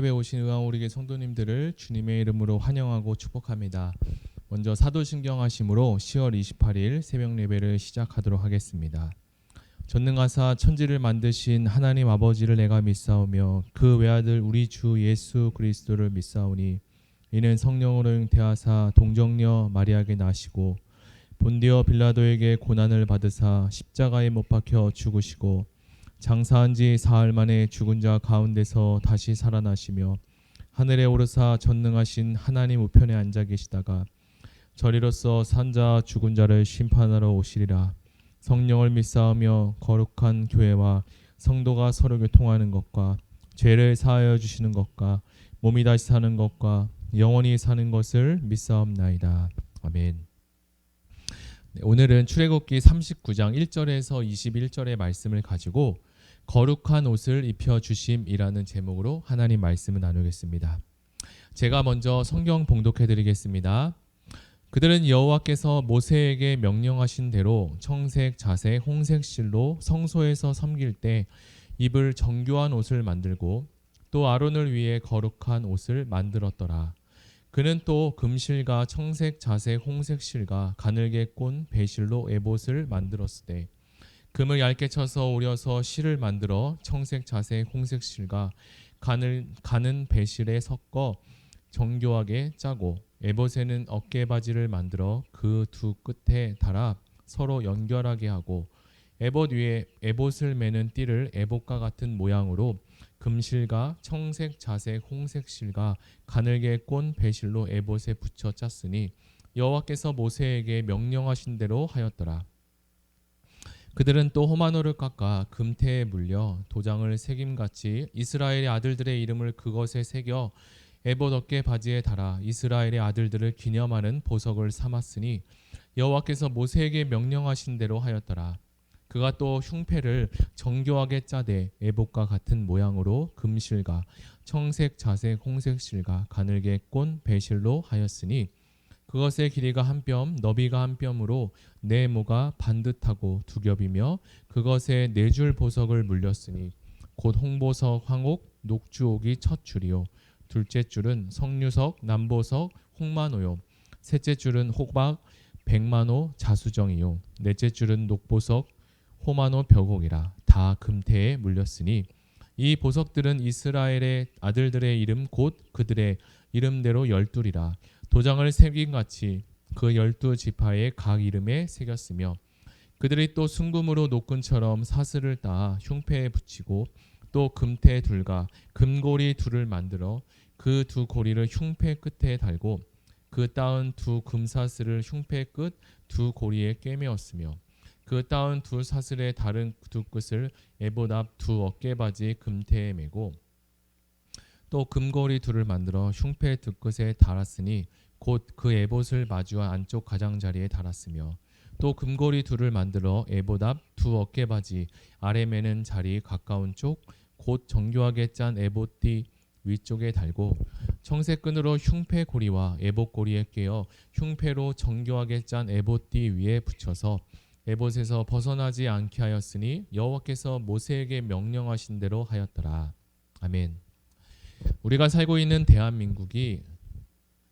새벽예배 오신 의왕우리교회 성도님들을 주님의 이름으로 환영하고 축복합니다. 먼저 사도신경 하심으로 10월 28일 새벽예배를 시작하도록 하겠습니다. 전능하사 천지를 만드신 하나님 아버지를 내가 믿사오며 그 외아들 우리 주 예수 그리스도를 믿사오니 이는 성령으로 잉태하사 동정녀 마리아에게 나시고 본디오 빌라도에게 고난을 받으사 십자가에 못 박혀 죽으시고 장사한 지 사흘 만에 죽은 자 가운데서 다시 살아나시며 하늘에 오르사 전능하신 하나님 우편에 앉아 계시다가 저리로서 산자 죽은 자를 심판하러 오시리라. 성령을 믿사오며 거룩한 교회와 성도가 서로 교통하는 것과 죄를 사하여 주시는 것과 몸이 다시 사는 것과 영원히 사는 것을 믿사옵나이다. 아멘. 오늘은 출애굽기 39장 1절에서 21절의 말씀을 가지고 거룩한 옷을 입혀주심이라는 제목으로 하나님 말씀을 나누겠습니다. 제가 먼저 성경 봉독해 드리겠습니다. 그들은 여호와께서 모세에게 명령하신 대로 청색, 자색, 홍색 실로 성소에서 섬길 때 입을 정교한 옷을 만들고 또 아론을 위해 거룩한 옷을 만들었더라. 그는 또 금실과 청색, 자색, 홍색 실과 가늘게 꼰 배실로 에봇을 만들었으되 금을 얇게 쳐서 오려서 실을 만들어 청색, 자색, 홍색 실과 가는 배실에 섞어 정교하게 짜고 에봇에는 어깨바지를 만들어 그 두 끝에 달아 서로 연결하게 하고 에봇 위에 에봇을 매는 띠를 에봇과 같은 모양으로 금실과 청색, 자색, 홍색 실과 가늘게 꼰 배실로 에봇에 붙여 짰으니 여호와께서 모세에게 명령하신 대로 하였더라. 그들은 또 호마노를 깎아 금태에 물려 도장을 새김같이 이스라엘의 아들들의 이름을 그것에 새겨 에봇 어깨 바지에 달아 이스라엘의 아들들을 기념하는 보석을 삼았으니 여호와께서 모세에게 명령하신 대로 하였더라. 그가 또 흉패를 정교하게 짜되 에봇과 같은 모양으로 금실과 청색, 자색, 홍색 실과 가늘게 꼰 배실로 하였으니 그것의 길이가 한 뼘, 너비가 한 뼘으로 네 모가 반듯하고 두 겹이며 그것에 네 줄 보석을 물렸으니 곧 홍보석, 황옥, 녹주옥이 첫 줄이요 둘째 줄은 석류석, 남보석, 홍마노요 셋째 줄은 호박, 백마노, 자수정이요 넷째 줄은 녹보석, 호마노 벽옥이라 다 금태에 물렸으니 이 보석들은 이스라엘의 아들들의 이름 곧 그들의 이름대로 12이라 도장을 새김같이 그 12지파의 각 이름에 새겼으며 그들이 또 순금으로 노끈처럼 사슬을 따 흉패에 붙이고 또 금태 둘과 금고리 둘을 만들어 그 두 고리를 흉패 끝에 달고 그 따은 두 금사슬을 흉패 끝 두 고리에 꿰매었으며 그 따은 두 사슬의 다른 두 끝을 에봇 앞 두 어깨바지 금태에 매고 또 금고리 둘을 만들어 흉패 두 끝에 달았으니 곧 그 에봇을 마주한 안쪽 가장자리에 달았으며 또 금고리 둘을 만들어 에봇 앞 두 어깨바지 아래 매는 자리 가까운 쪽 곧 정교하게 짠 에봇띠 위쪽에 달고 청색 끈으로 흉패 고리와 에봇 고리에 꿰어 흉패로 정교하게 짠 에봇띠 위에 붙여서 에봇에서 벗어나지 않게 하였으니 여호와께서 모세에게 명령하신 대로 하였더라. 아멘. 우리가 살고 있는 대한민국이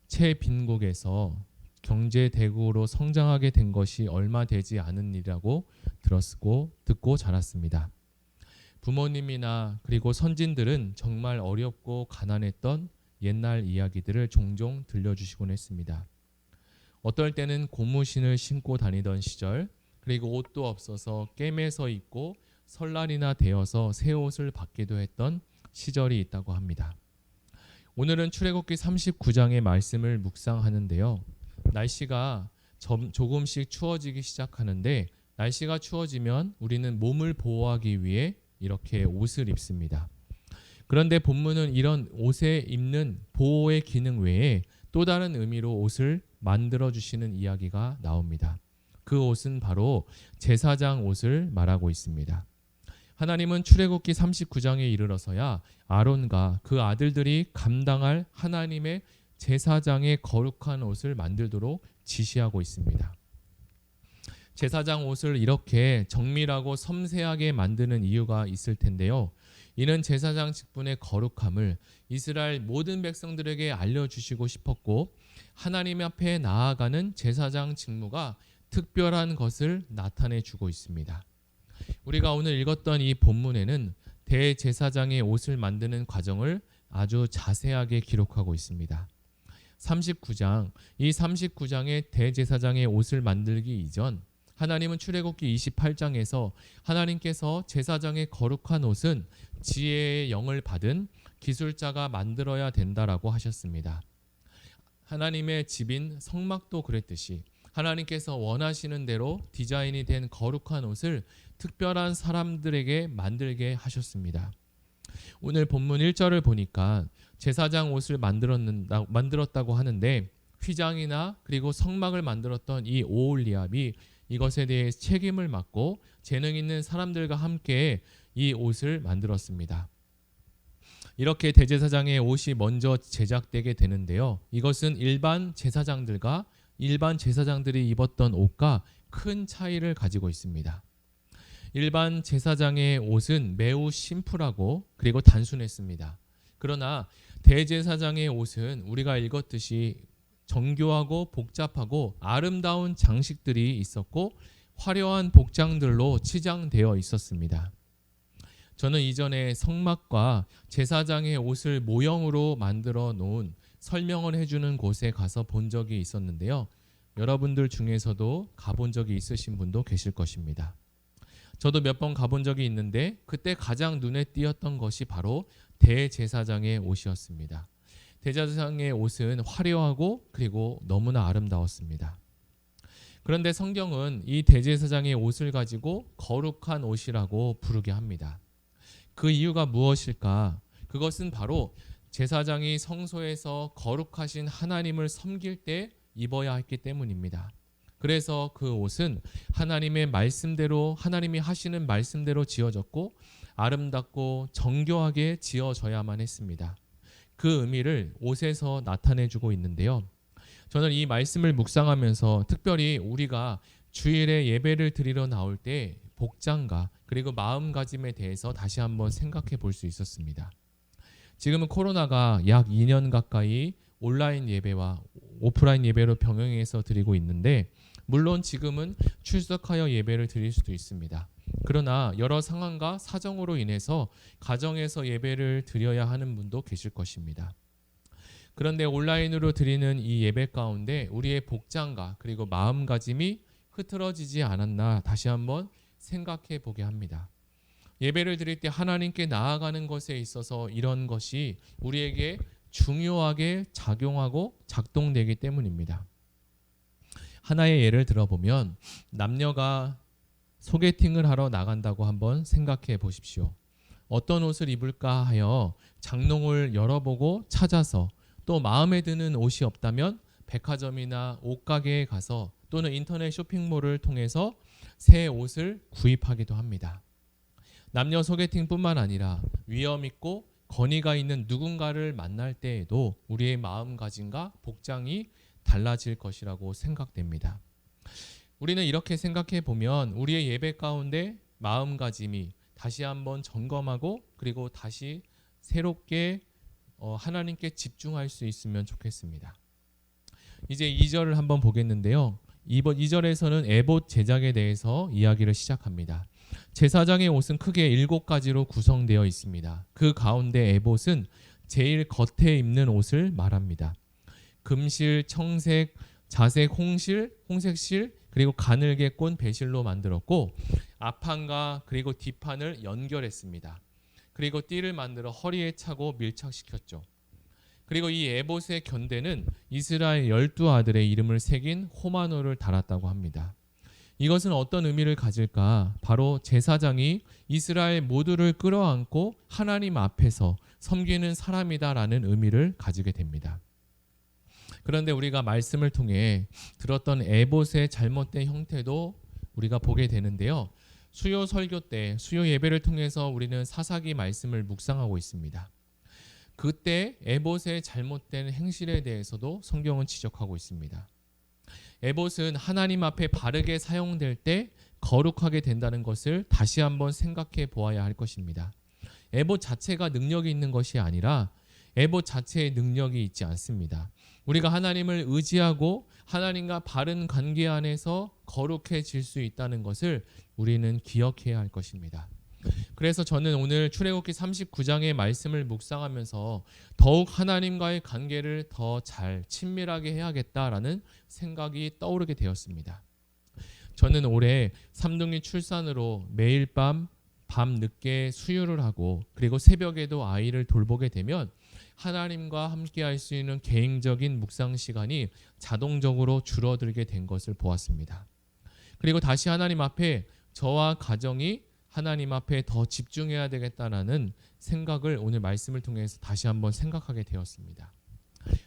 최빈국에서 경제 대국으로 성장하게 된 것이 얼마 되지 않은 일이라고 듣고 자랐습니다. 부모님이나 그리고 선진들은 정말 어렵고 가난했던 옛날 이야기들을 종종 들려주시곤 했습니다. 어떨 때는 고무신을 신고 다니던 시절, 그리고 옷도 없어서 꿰매서 입고 설날이나 되어서 새 옷을 받기도 했던 시절이 있다고 합니다. 오늘은 출애굽기 39장의 말씀을 묵상하는데요. 날씨가 조금씩 추워지기 시작하는데 날씨가 추워지면 우리는 몸을 보호하기 위해 이렇게 옷을 입습니다. 그런데 본문은 이런 옷에 입는 보호의 기능 외에 또 다른 의미로 옷을 만들어 주시는 이야기가 나옵니다. 그 옷은 바로 제사장 옷을 말하고 있습니다. 하나님은 출애굽기 39장에 이르러서야 아론과 그 아들들이 감당할 하나님의 제사장의 거룩한 옷을 만들도록 지시하고 있습니다. 제사장 옷을 이렇게 정밀하고 섬세하게 만드는 이유가 있을 텐데요. 이는 제사장 직분의 거룩함을 이스라엘 모든 백성들에게 알려주시고 싶었고 하나님 앞에 나아가는 제사장 직무가 특별한 것을 나타내 주고 있습니다. 우리가 오늘 읽었던 이 본문에는 대제사장의 옷을 만드는 과정을 아주 자세하게 기록하고 있습니다. 39장, 이 39장의 대제사장의 옷을 만들기 이전 하나님은 출애굽기 28장에서 하나님께서 제사장의 거룩한 옷은 지혜의 영을 받은 기술자가 만들어야 된다라고 하셨습니다. 하나님의 집인 성막도 그랬듯이 하나님께서 원하시는 대로 디자인이 된 거룩한 옷을 특별한 사람들에게 만들게 하셨습니다. 오늘 본문 1절을 보니까 제사장 옷을 만들었다고 하는데 휘장이나 그리고 성막을 만들었던 이 오홀리압이 이것에 대해 책임을 맡고 재능 있는 사람들과 함께 이 옷을 만들었습니다. 이렇게 대제사장의 옷이 먼저 제작되게 되는데요. 이것은 일반 제사장들이 입었던 옷과 큰 차이를 가지고 있습니다. 일반 제사장의 옷은 매우 심플하고 그리고 단순했습니다. 그러나 대제사장의 옷은 우리가 읽었듯이 정교하고 복잡하고 아름다운 장식들이 있었고 화려한 복장들로 치장되어 있었습니다. 저는 이전에 성막과 제사장의 옷을 모형으로 만들어 놓은 설명을 해주는 곳에 가서 본 적이 있었는데요. 여러분들 중에서도 가본 적이 있으신 분도 계실 것입니다. 저도 몇 번 가본 적이 있는데 그때 가장 눈에 띄었던 것이 바로 대제사장의 옷이었습니다. 대제사장의 옷은 화려하고 그리고 너무나 아름다웠습니다. 그런데 성경은 이 대제사장의 옷을 가지고 거룩한 옷이라고 부르게 합니다. 그 이유가 무엇일까? 그것은 바로 제사장이 성소에서 거룩하신 하나님을 섬길 때 입어야 했기 때문입니다. 그래서 그 옷은 하나님의 말씀대로 하나님이 하시는 말씀대로 지어졌고 아름답고 정교하게 지어져야만 했습니다. 그 의미를 옷에서 나타내주고 있는데요. 저는 이 말씀을 묵상하면서 특별히 우리가 주일에 예배를 드리러 나올 때 복장과 그리고 마음가짐에 대해서 다시 한번 생각해 볼 수 있었습니다. 지금은 코로나가 약 2년 가까이 온라인 예배와 오프라인 예배로 병행해서 드리고 있는데 물론 지금은 출석하여 예배를 드릴 수도 있습니다. 그러나 여러 상황과 사정으로 인해서 가정에서 예배를 드려야 하는 분도 계실 것입니다. 그런데 온라인으로 드리는 이 예배 가운데 우리의 복장과 그리고 마음가짐이 흐트러지지 않았나 다시 한번 생각해 보게 합니다. 예배를 드릴 때 하나님께 나아가는 것에 있어서 이런 것이 우리에게 중요하게 작용하고 작동되기 때문입니다. 하나의 예를 들어보면 남녀가 소개팅을 하러 나간다고 한번 생각해 보십시오. 어떤 옷을 입을까 하여 장롱을 열어보고 찾아서 또 마음에 드는 옷이 없다면 백화점이나 옷가게에 가서 또는 인터넷 쇼핑몰을 통해서 새 옷을 구입하기도 합니다. 남녀 소개팅뿐만 아니라 위험 있고 권위가 있는 누군가를 만날 때에도 우리의 마음가짐과 복장이 달라질 것이라고 생각됩니다. 우리는 이렇게 생각해 보면 우리의 예배 가운데 마음가짐이 다시 한번 점검하고 그리고 다시 새롭게 하나님께 집중할 수 있으면 좋겠습니다. 이제 2절을 한번 보겠는데요. 2절에서는 에봇 제작에 대해서 이야기를 시작합니다. 제사장의 옷은 크게 7가지로 구성되어 있습니다. 그 가운데 에봇은 제일 겉에 입는 옷을 말합니다. 금실, 청색, 자색, 홍색실 그리고 가늘게 꼰 배실로 만들었고 앞판과 그리고 뒷판을 연결했습니다. 그리고 띠를 만들어 허리에 차고 밀착시켰죠. 그리고 이 에봇의 견대는 이스라엘 12아들의 이름을 새긴 호마노를 달았다고 합니다. 이것은 어떤 의미를 가질까? 바로 제사장이 이스라엘 모두를 끌어안고 하나님 앞에서 섬기는 사람이다라는 의미를 가지게 됩니다. 그런데 우리가 말씀을 통해 들었던 에봇의 잘못된 형태도 우리가 보게 되는데요. 수요 설교 때 수요 예배를 통해서 우리는 사사기 말씀을 묵상하고 있습니다. 그때 에봇의 잘못된 행실에 대해서도 성경은 지적하고 있습니다. 에봇은 하나님 앞에 바르게 사용될 때 거룩하게 된다는 것을 다시 한번 생각해 보아야 할 것입니다. 에봇 자체가 능력이 있는 것이 아니라 에봇 자체에 능력이 있지 않습니다. 우리가 하나님을 의지하고 하나님과 바른 관계 안에서 거룩해질 수 있다는 것을 우리는 기억해야 할 것입니다. 그래서 저는 오늘 출애굽기 39장의 말씀을 묵상하면서 더욱 하나님과의 관계를 더 잘 친밀하게 해야겠다라는 생각이 떠오르게 되었습니다. 저는 올해 삼둥이 출산으로 매일 밤 늦게 수유를 하고 그리고 새벽에도 아이를 돌보게 되면 하나님과 함께 할 수 있는 개인적인 묵상 시간이 자동적으로 줄어들게 된 것을 보았습니다. 그리고 다시 하나님 앞에 저와 가정이 하나님 앞에 더 집중해야 되겠다라는 생각을 오늘 말씀을 통해서 다시 한번 생각하게 되었습니다.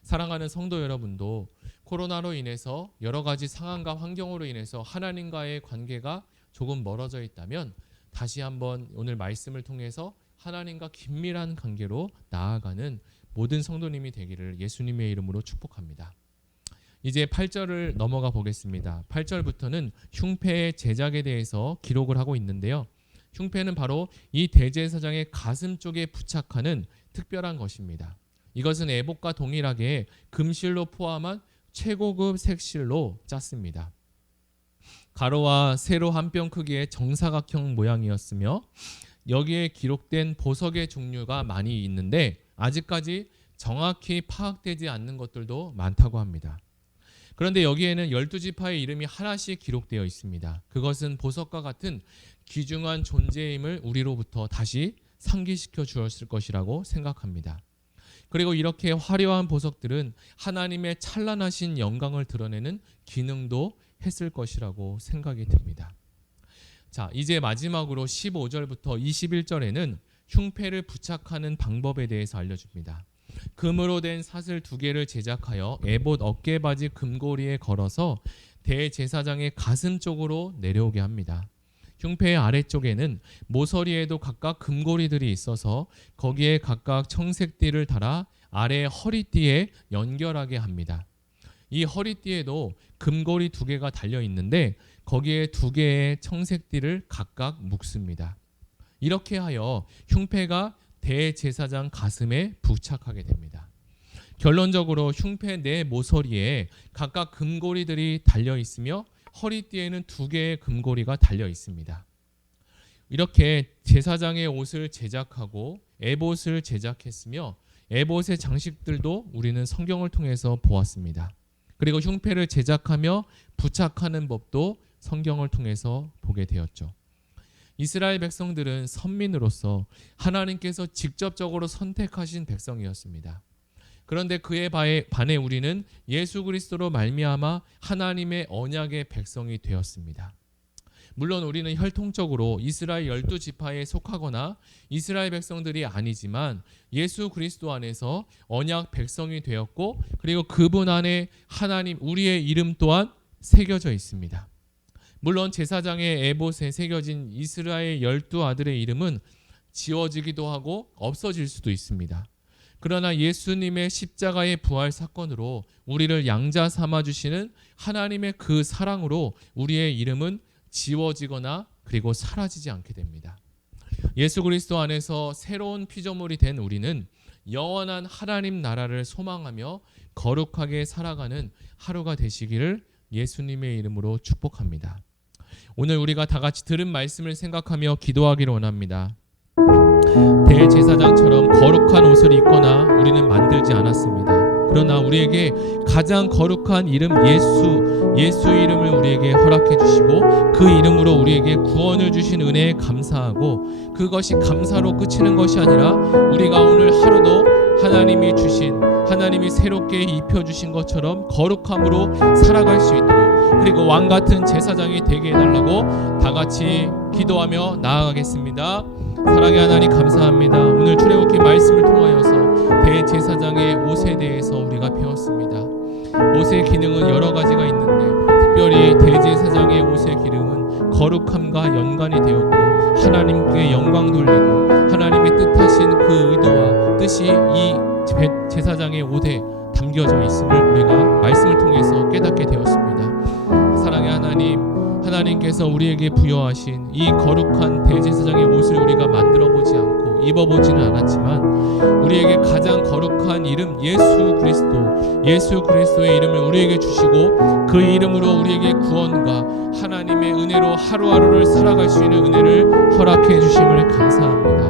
사랑하는 성도 여러분도 코로나로 인해서 여러 가지 상황과 환경으로 인해서 하나님과의 관계가 조금 멀어져 있다면 다시 한번 오늘 말씀을 통해서 하나님과 긴밀한 관계로 나아가는 모든 성도님이 되기를 예수님의 이름으로 축복합니다. 이제 8절을 넘어가 보겠습니다. 8절부터는 흉패의 제작에 대해서 기록을 하고 있는데요. 흉패는 바로 이 대제사장의 가슴 쪽에 부착하는 특별한 것입니다. 이것은 에봇과 동일하게 금실로 포함한 최고급 색실로 짰습니다. 가로와 세로 한 뼘 크기의 정사각형 모양이었으며 여기에 기록된 보석의 종류가 많이 있는데 아직까지 정확히 파악되지 않는 것들도 많다고 합니다. 그런데 여기에는 12지파의 이름이 하나씩 기록되어 있습니다. 그것은 보석과 같은 귀중한 존재임을 우리로부터 다시 상기시켜 주었을 것이라고 생각합니다. 그리고 이렇게 화려한 보석들은 하나님의 찬란하신 영광을 드러내는 기능도 했을 것이라고 생각이 듭니다. 자, 이제 마지막으로 15절부터 21절에는 흉패를 부착하는 방법에 대해서 알려줍니다. 금으로 된 사슬 2개를 제작하여 에봇 어깨바지 금고리에 걸어서 대제사장의 가슴 쪽으로 내려오게 합니다. 흉패의 아래쪽에는 모서리에도 각각 금고리들이 있어서 거기에 각각 청색띠를 달아 아래 허리띠에 연결하게 합니다. 이 허리띠에도 금고리 2개가 달려 있는데 거기에 2개의 청색띠를 각각 묶습니다. 이렇게 하여 흉패가 대제사장 가슴에 부착하게 됩니다. 결론적으로 흉패 네 모서리에 각각 금고리들이 달려 있으며 허리띠에는 2개의 금고리가 달려 있습니다. 이렇게 제사장의 옷을 제작하고 에봇을 제작했으며 에봇의 장식들도 우리는 성경을 통해서 보았습니다. 그리고 흉패를 제작하며 부착하는 법도 성경을 통해서 보게 되었죠. 이스라엘 백성들은 선민으로서 하나님께서 직접적으로 선택하신 백성이었습니다. 그런데 그에 반해 우리는 예수 그리스도로 말미암아 하나님의 언약의 백성이 되었습니다. 물론 우리는 혈통적으로 이스라엘 12지파에 속하거나 이스라엘 백성들이 아니지만 예수 그리스도 안에서 언약 백성이 되었고 그리고 그분 안에 하나님 우리의 이름 또한 새겨져 있습니다. 물론 제사장의 에봇에 새겨진 이스라엘 12아들의 이름은 지워지기도 하고 없어질 수도 있습니다. 그러나 예수님의 십자가의 부활 사건으로 우리를 양자 삼아주시는 하나님의 그 사랑으로 우리의 이름은 지워지거나 그리고 사라지지 않게 됩니다. 예수 그리스도 안에서 새로운 피조물이 된 우리는 영원한 하나님 나라를 소망하며 거룩하게 살아가는 하루가 되시기를 예수님의 이름으로 축복합니다. 오늘 우리가 다 같이 들은 말씀을 생각하며 기도하기를 원합니다. 대제사장처럼 거룩한 옷을 입거나 우리는 만들지 않았습니다. 그러나 우리에게 가장 거룩한 이름 예수 이름을 우리에게 허락해 주시고 그 이름으로 우리에게 구원을 주신 은혜에 감사하고 그것이 감사로 그치는 것이 아니라 우리가 오늘 하루도 하나님이 새롭게 입혀주신 것처럼 거룩함으로 살아갈 수 있도록 그리고 왕같은 제사장이 되게 해달라고 다 같이 기도하며 나아가겠습니다. 사랑의 하나님 감사합니다. 오늘 출애굽기 말씀을 통하여서 대제사장의 옷에 대해서 우리가 배웠습니다. 옷의 기능은 여러 가지가 있는데 특별히 대제사장의 옷의 기능은 거룩함과 연관이 되었고 하나님께 영광 돌리고 하나님의 뜻하신 그 의도와 뜻이 이 제사장의 옷에 담겨져 있음을 우리가 말씀을 통해서 깨닫게 되었습니다. 사랑의 하나님께서 우리에게 부여하신 이 거룩한 대제사장의 옷을 우리가 만들어 보지 않고 입어보지는 않았지만 우리에게 가장 거룩한 이름 예수 그리스도의 이름을 우리에게 주시고 그 이름으로 우리에게 구원과 하나님의 은혜로 하루하루를 살아갈 수 있는 은혜를 허락해 주심을 감사합니다.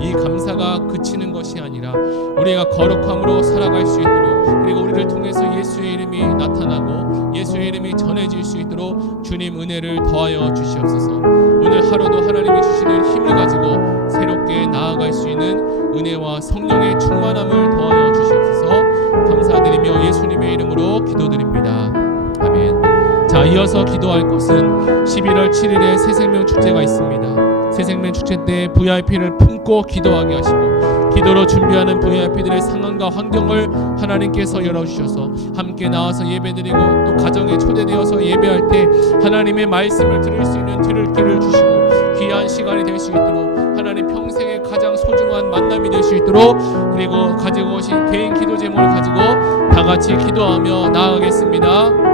이 감사가 그치는 것이 아니라 우리가 거룩함으로 살아갈 수 있도록, 그리고 우리를 통해서 예수의 이름이 나타나고 예수의 이름이 전해질 수 있도록 주님 은혜를 더하여 주시옵소서. 오늘 하루도 하나님이 주시는 힘을 가지고 새롭게 나아갈 수 있는 은혜와 성령의 충만함을 더하여 주시옵소서. 감사드리며 예수님의 이름으로 기도드립니다. 아멘. 자, 이어서 기도할 것은 11월 7일에 새생명 축제가 있습니다. 새생명 축제 때 VIP를 품고 기도하게 하시고, 기도로 준비하는 VIP들의 상황과 환경을 하나님께서 열어주셔서 함께 나와서 예배드리고 또 가정에 초대되어서 예배할 때 하나님의 말씀을 들을 수 있는 들을 길을 주시고 귀한 시간이 될 수 있도록, 하나님 평생의 가장 소중한 만남이 될 수 있도록, 그리고 가지고 오신 개인 기도 제목을 가지고 다 같이 기도하며 나아가겠습니다.